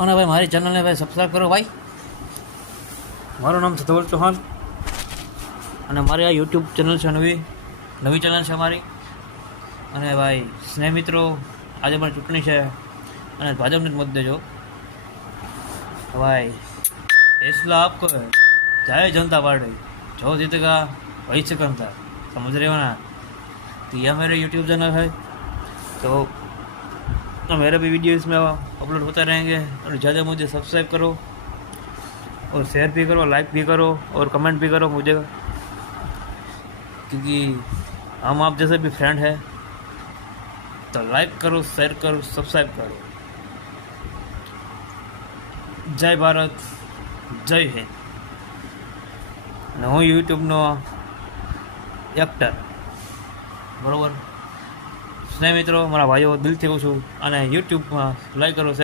અને ભાઈ મારી ચેનલને ભાઈ સબસ્ક્રાઈબ કરો ભાઈ. મારું નામ છે ધવલ ચૌહાણ અને મારી આ યુટ્યુબ ચેનલ છે, નવી ચેનલ છે મારી. અને ભાઈ સ્નેહ મિત્રો, આજે પણ ચૂંટણી છે અને ભાજપને જ મત દેજો भाई. फैसला आपको है. जय जनता पार्टी, जो जीतेगा वही से करता. समझ रहे हो ना. तो यह मेरे यूट्यूब चैनल है, तो मेरे भी वीडियो इसमें अपलोड होते रहेंगे. और ज़्यादा मुझे सब्सक्राइब करो और शेयर भी करो, लाइक भी करो और कमेंट भी करो मुझे, क्योंकि हम आप जैसे भी फ्रेंड है. तो लाइक करो, शेयर करो, सब्सक्राइब करो. જય ભારત, જય હિન્દ. અને હું યુટ્યુબનો એક્ટર, બરાબર. સ્નેહ મિત્રો, મારા ભાઈઓ, દિલથી કહું છું. અને યુટ્યુબમાં લાઈક કરો.